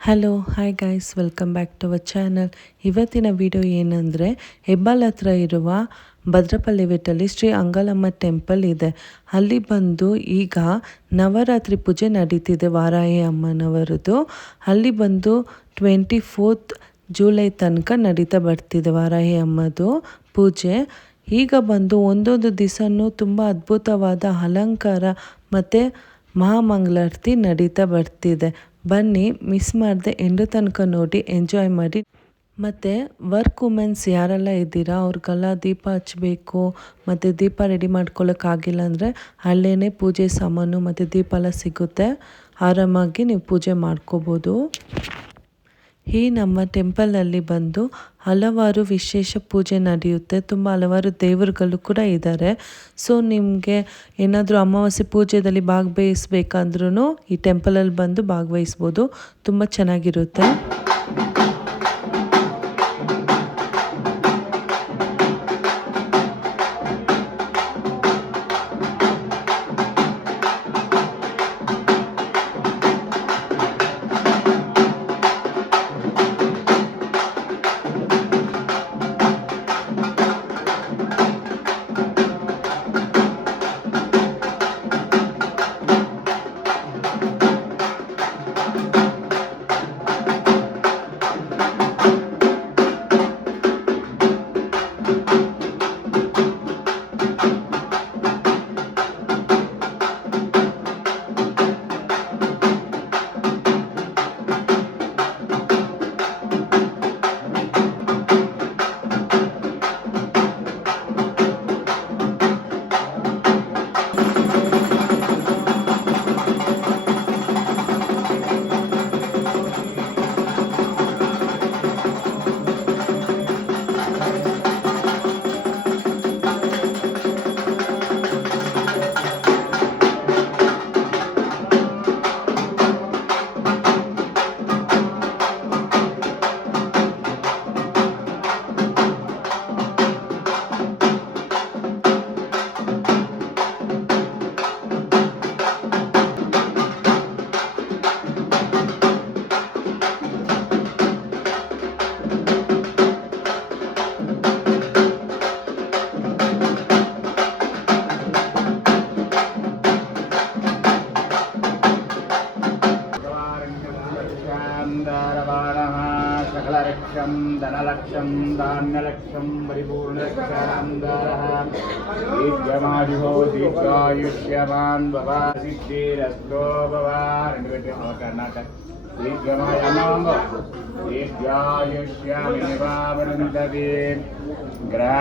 Hello hi guys, welcome back to our channel. ಇವತ್ತಿನ video ಏನಂದರೆ, ಹೆಬ್ಬಾಲ್ ಹತ್ರ ಇರುವ ಭದ್ರಪಲ್ಲಿ ಬೆಟ್ಟಲ್ಲಿ ಶ್ರೀ ಅಂಗಾಲಮ್ಮ ಟೆಂಪಲ್ ಇದೆ. ಅಲ್ಲಿ ಬಂದು ಈಗ ನವರಾತ್ರಿ ಪೂಜೆ ನಡೀತಿದೆ, ವಾರಾಹಿ ಅಮ್ಮನವರದು. ಅಲ್ಲಿ ಬಂದು 24th ಜುಲೈ ತನಕ ನಡೀತಾ ಬರ್ತಿದೆ ವಾರಾಹಿ ಅಮ್ಮದು ಪೂಜೆ. ಈಗ ಬಂದು ಒಂದೊಂದು ದಿವಸನೂ ತುಂಬ ಅದ್ಭುತವಾದ ಅಲಂಕಾರ ಮತ್ತು ಮಹಾಮಂಗಳಾರತಿ ನಡೀತಾ ಬರ್ತಿದೆ. ಬನ್ನಿ, ಮಿಸ್ ಮಾಡದೆ ಎಂಡು ತನಕ ನೋಡಿ, ಎಂಜಾಯ್ ಮಾಡಿ. ಮತ್ತು ವರ್ಕ್ ವುಮೆನ್ಸ್ ಯಾರೆಲ್ಲ ಇದ್ದೀರಾ ಅವ್ರಿಗೆಲ್ಲ ದೀಪ ಹಚ್ಚಬೇಕು ಮತ್ತು ದೀಪ ರೆಡಿ ಮಾಡ್ಕೊಳ್ಳೋಕ್ಕಾಗಿಲ್ಲ ಅಂದರೆ ಅಲ್ಲೇ ಪೂಜೆ ಸಾಮಾನು ಮತ್ತು ದೀಪ ಎಲ್ಲ ಸಿಗುತ್ತೆ, ಆರಾಮಾಗಿ ನೀವು ಪೂಜೆ ಮಾಡ್ಕೋಬೋದು. ಈ ನಮ್ಮ ಟೆಂಪಲಲ್ಲಿ ಬಂದು ಹಲವಾರು ವಿಶೇಷ ಪೂಜೆ ನಡೆಯುತ್ತೆ. ತುಂಬ ಹಲವಾರು ದೇವರುಗಳು ಕೂಡ ಇದ್ದಾರೆ. ಸೊ ನಿಮಗೆ ಏನಾದರೂ ಅಮಾವಾಸ್ಯೆ ಪೂಜೆಯಲ್ಲಿ ಭಾಗವಹಿಸ್ಬೇಕಂದ್ರೂ ಈ ಟೆಂಪಲಲ್ಲಿ ಬಂದು ಭಾಗವಹಿಸ್ಬೋದು. ತುಂಬ ಚೆನ್ನಾಗಿರುತ್ತೆ. सकलरक्षं धनलक्षं धान्यलक्षं परिपूर्णस्करान्दारः दीर्घमायुः दीर्घायुष्यमान् भव सिद्धिरस्तो भव कर्णाटक दीर्घमायुष्यामि निवावनन्तवे ग्रह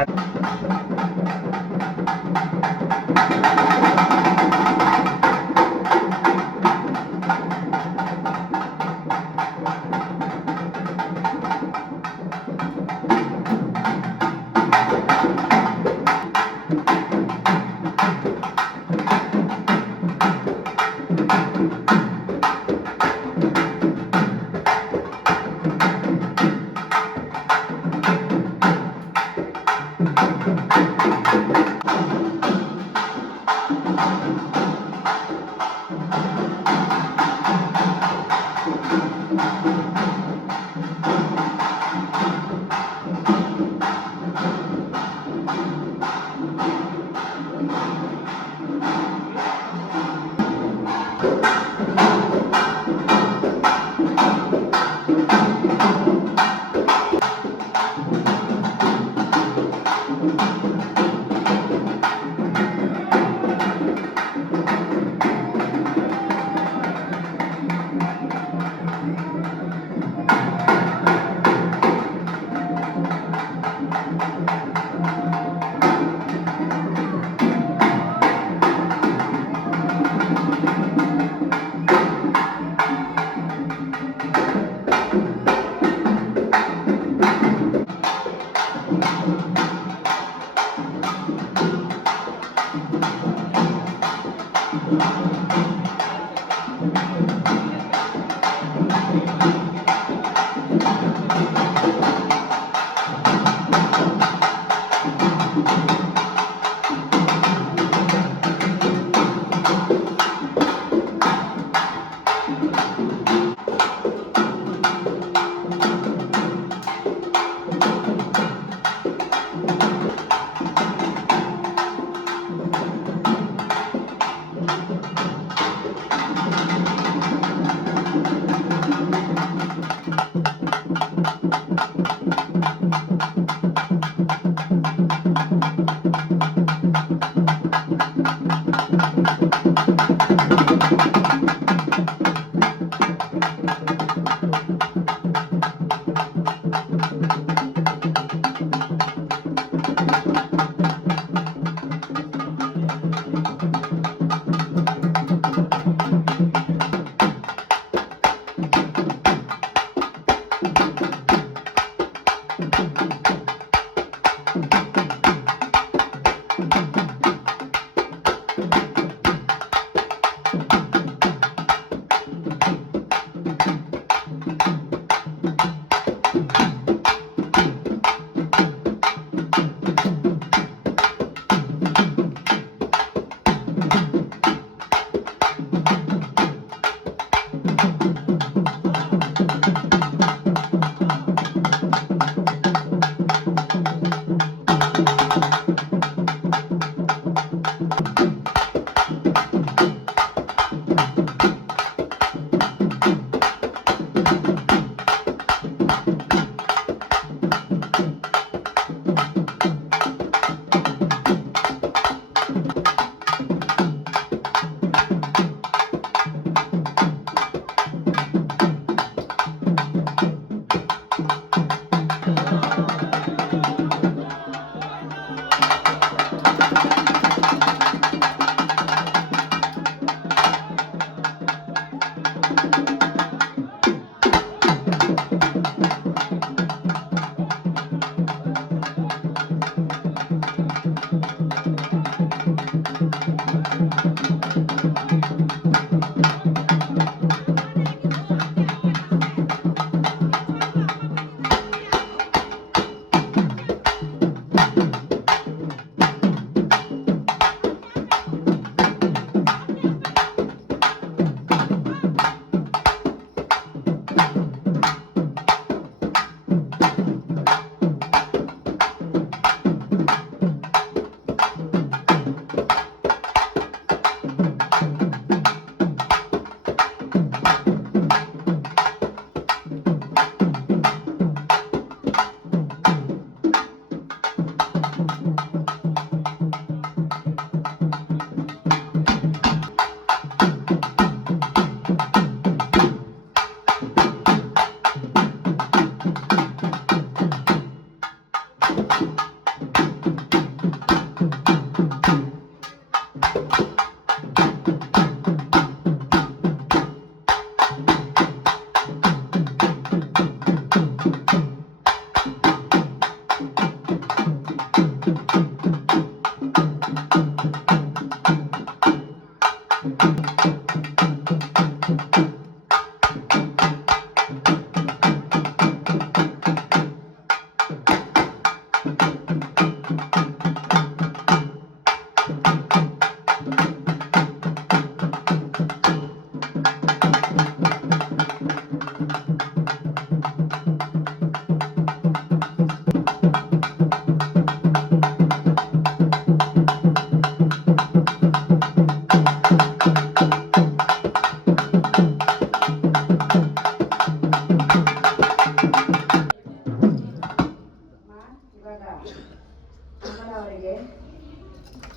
ಅಮ್ಮನವರಿಗೆ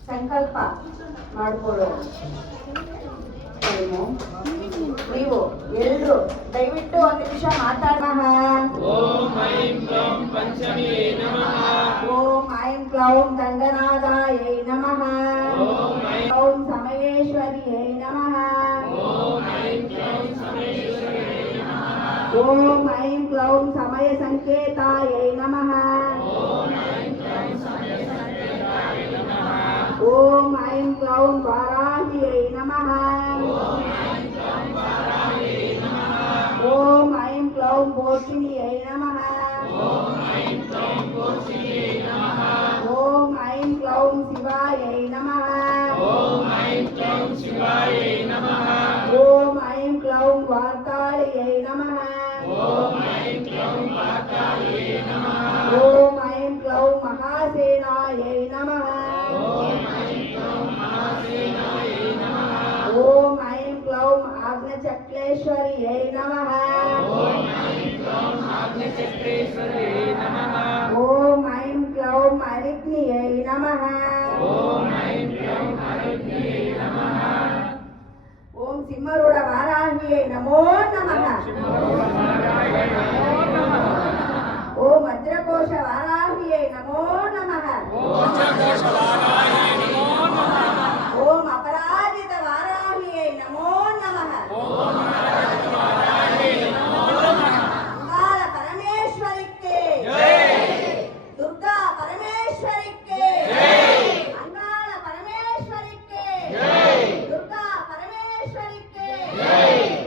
ಸಂಕಲ್ಪ ಮಾಡಿಕೊಳ್ಳೋಣ. ನೀವು ಎಲ್ಲರೂ ದಯವಿಟ್ಟು ಒಂದು ನಿಮಿಷ ಮಾತಾಡೋಣ. ಓಂ ಐಂ ಕ್ಲೌಂ ಪಂಚಮಿಯೇ ನಮಃ. ಓಂ ಐಂ ಕ್ಲೌಂ ದಂಡನಾದಾಯೈ ನಮಃ. ಓಂ ಐಂ ಕ್ಲೌಂ ಸಮಯೇಶ್ವರಿಯೈ ನಮಃ. ಓಂ ಐಂ ಕ್ಲೌಂ ಸಮಯೇಶ್ವರಿಯೇ ನಮಃ. ಓಂ ಐಂ ಕ್ಲೌಂ ಸಮಯ ಸಂಕೇತಾಯೈ ನಮಃ. ಓಂ ಐಂ ಕ್ಲೌಂ ಸಮಯ ಸಂಕೇತಾಯ ನಮಃ. ಓಂ ಐಂ ಕ್ಲೌಂ ವಾರಾಹಿಯೈ ನಮಃ. ಓಂ ಐಂ ಕ್ಲೌಂ ವಾರಾಹೇ ನಮಃ. ಓಂ ಐಂ ಕ್ಲೌಂ ಬೋಧಿನಿಯೈ ನಮಃ. ಓಂ ಐಂ ಕ್ಲೌಂ ಘೋಷಿಯೇ ನಮಃ. ಓಂ ಐಂ ಕ್ಲೌಂ ಶಿವಾಯೈ ನಮಃ. ಓಂ ಐಂ ಕ್ಲೌಂ ಶಿವಾಯೇ ನಮಃ. ಓಂ ಐಂ ಕ್ಲೌಂ ವಾರ್ತಾಳಯೈ ನಮಃ. ಓಂ ಐಂ ಕ್ಲೌಂ ಪಾತಾಳೇ ನಮಃ. ಓಂ ಐಂ ಕ್ಲೌಂ ಮಹಾಸೇನಾಯೈ ನಮಃ. ಓಂ ಐಂ ಕ್ಲೌಂ ಮಹಾಸೇನಾಯೇ ನಮಃ. ಓಂ ಐಂ ಕ್ಲೌಂ ಆಜ್ಞಚಕ್ಲೇಶ್ವರಿಯೈ ನಮಃ. ಓಂ ಐಂ ಕ್ಲೌಂ ಆಜ್ಞಚಕ್ರೇಶ್ವರೇ ನಮಃ. ಓಂ ಐಂ ಕ್ಲೌಂ ಅರಿಗ್ನಿಯೈ ನಮಃ. ಓಂ ಐಂ ಕ್ಲೌಂ ಆರೋಗ್ಯೇ ನಮಃ. ಓಂ ಸಿಂಹರೂಢ ವಾರಾಹಿಯೇ ನಮೋ ನಮಃ. ಓಂ ವಜ್ರಕೋಶ ವಾರಾಹಿಯೇ ನಮೋ ನಮಃ. ಓಂ ಅಪರಾಜಿತ ವಾರಾಹಿಯೇ ನಮೋ ನಮಃ. ಅಂಗಾಳ ಪರಮೇಶ್ವರಿಕ್ಕೆ ದುರ್ಗಾ ಪರಮೇಶ್ವರಿಕ್ಕೆ ಅಂಗಾಳ ಪರಮೇಶ್ವರಿಕ್ಕೆ ದುರ್ಗಾ ಪರಮೇಶ್ವರಿಕ್ಕೆ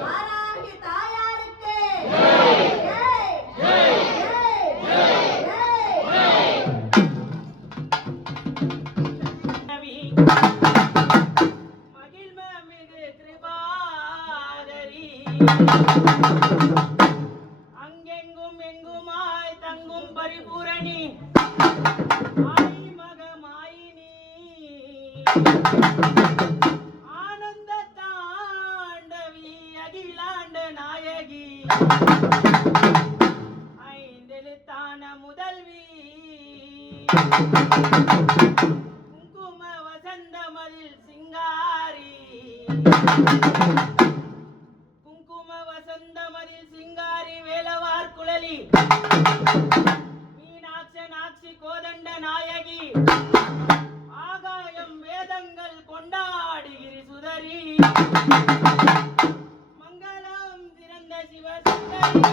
ವಾರಾಹಿ ತಾಯಾರಿಕ್ಕೆ ಜೈ ಜೈ அங்கெங்கும் எங்குமாய் தங்கும் பரிபூரணி ஆய் மகமாயினி ஆனந்த தாண்டவி அகிலாண்ட நாயகி ஐந்தெழுத்தான முதல்வி குங்கும வசந்தமதில் சிங்காரி வசந்தமதில் சிங்காரி வேலவார் குழலி மீனாட்சி கோதண்ட நாயகி ஆகாயம் வேதங்கள் கொண்டாடுகிரி சுதரி மங்களம் திறந்த சிவசுந்தரி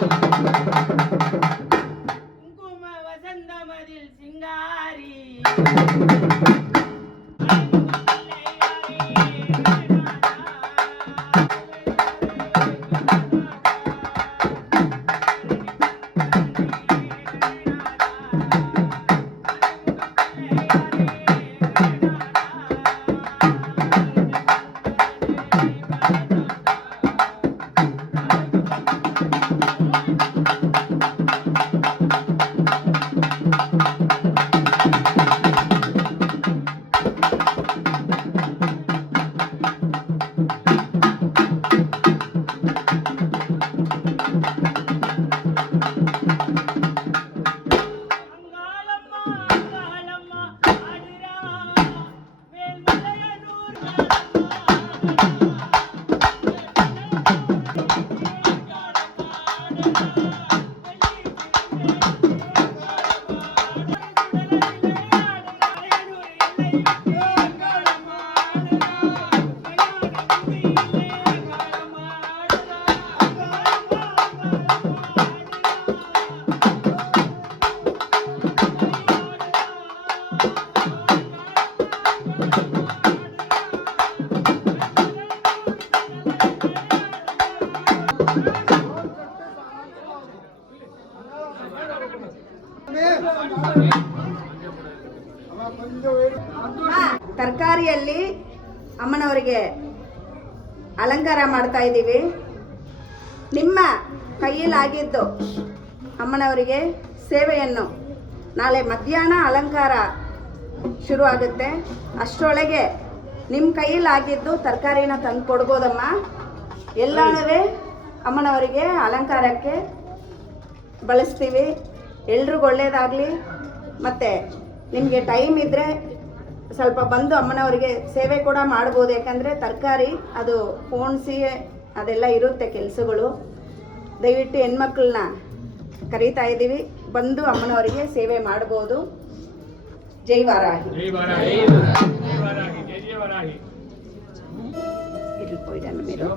குங்கும வசந்தமதில் சிங்காரி ತರಕಾರಿಯಲ್ಲಿ ಅಮ್ಮನವರಿಗೆ ಅಲಂಕಾರ ಮಾಡ್ತಾ ಇದ್ದೀವಿ. ನಿಮ್ಮ ಕೈಯಲ್ಲಾಗಿದ್ದು ಅಮ್ಮನವರಿಗೆ ಸೇವೆಯನ್ನು ನಾಳೆ ಮಧ್ಯಾಹ್ನ ಅಲಂಕಾರ ಶುರು ಆಗುತ್ತೆ. ಅಷ್ಟರೊಳಗೆ ನಿಮ್ಮ ಕೈಯಲ್ಲಾಗಿದ್ದು ತರಕಾರಿನ ತಂದು ಕೊಡ್ಬೋದಮ್ಮ. ಎಲ್ಲನೂ ಅಮ್ಮನವರಿಗೆ ಅಲಂಕಾರಕ್ಕೆ ಬಳಸ್ತೀವಿ. ಎಲ್ರಿಗೂ ಒಳ್ಳೆಯದಾಗಲಿ. ಮತ್ತು ನಿಮಗೆ ಟೈಮ್ ಇದ್ದರೆ ಸ್ವಲ್ಪ ಬಂದು ಅಮ್ಮನವರಿಗೆ ಸೇವೆ ಕೂಡ ಮಾಡ್ಬೋದು. ಯಾಕಂದರೆ ತರಕಾರಿ ಅದು ಫೋನ್ಸಿ ಅದೆಲ್ಲ ಇರುತ್ತೆ ಕೆಲಸಗಳು. ದಯವಿಟ್ಟು ಹೆಣ್ಮಕ್ಳನ್ನ ಕರೀತಾ ಇದ್ದೀವಿ, ಬಂದು ಅಮ್ಮನವರಿಗೆ ಸೇವೆ ಮಾಡ್ಬೋದು. ಜೈ ವಾರಾಹಿ. ಇಲ್ಲಿ ಪೋಯ್ಡಾನು ಮೇರು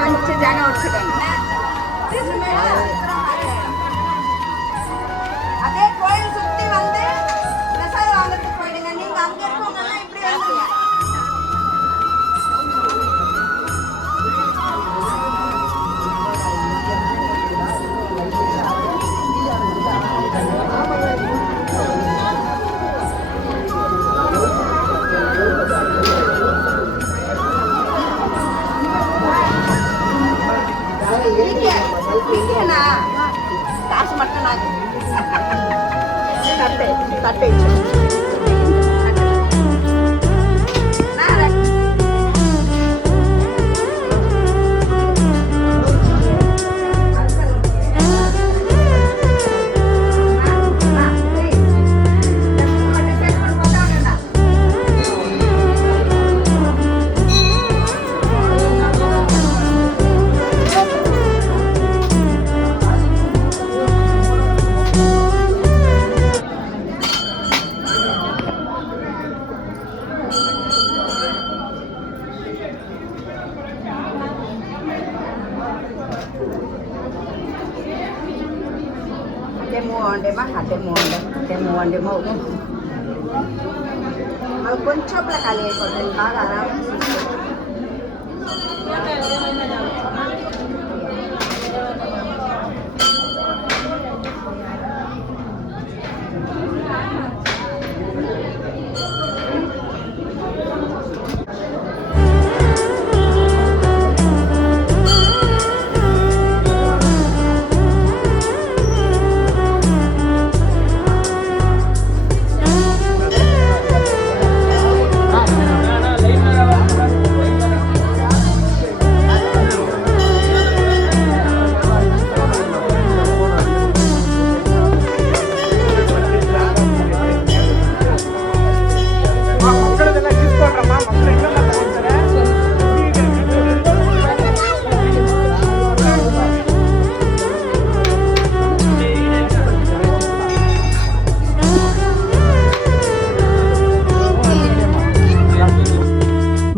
கொஞ்சம் ஜாக வச்சுக்கோங்க. அதே கோயில் சுற்றி வந்து பிரசாதம் வாங்கிட்டு போயிடுங்க. நீங்க அங்க இருக்கவங்கலாம் இப்படி வந்துருங்க. காசு மட்டும் நான் தட்டை தட்டை நான் బాగుండే మా అదే బాగుండే అది కొంచెం ఖాళీ అయిపోతుంది బాగా ఆరామ్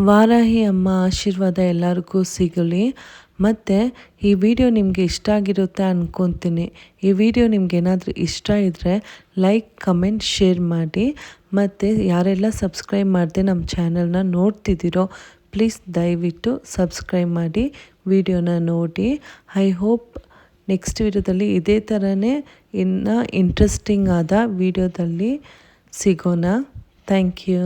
ವಾರಾಹಿ ಅಮ್ಮ ಆಶೀರ್ವಾದ ಎಲ್ಲರಿಗೂ ಸಿಗಲಿ. ಮತ್ತು ಈ ವಿಡಿಯೋ ನಿಮಗೆ ಇಷ್ಟ ಆಗಿರುತ್ತೆ ಅಂದ್ಕೊತೀನಿ. ಈ ವಿಡಿಯೋ ನಿಮ್ಗೆ ಏನಾದರೂ ಇಷ್ಟ ಇದ್ದರೆ ಲೈಕ್, ಕಮೆಂಟ್, ಶೇರ್ ಮಾಡಿ. ಮತ್ತು ಯಾರೆಲ್ಲ ಸಬ್ಸ್ಕ್ರೈಬ್ ಮಾಡದೆ ನಮ್ಮ ಚಾನಲ್ನ ನೋಡ್ತಿದ್ದೀರೋ ಪ್ಲೀಸ್ ದಯವಿಟ್ಟು ಸಬ್ಸ್ಕ್ರೈಬ್ ಮಾಡಿ ವಿಡಿಯೋನ ನೋಡಿ. ಐ ಹೋಪ್ ನೆಕ್ಸ್ಟ್ ವಿಡಿಯೋದಲ್ಲಿ ಇದೇ ಥರನೇ ಇನ್ನು ಇಂಟ್ರೆಸ್ಟಿಂಗ್ ಆದ ವಿಡಿಯೋದಲ್ಲಿ ಸಿಗೋಣ. Thank you.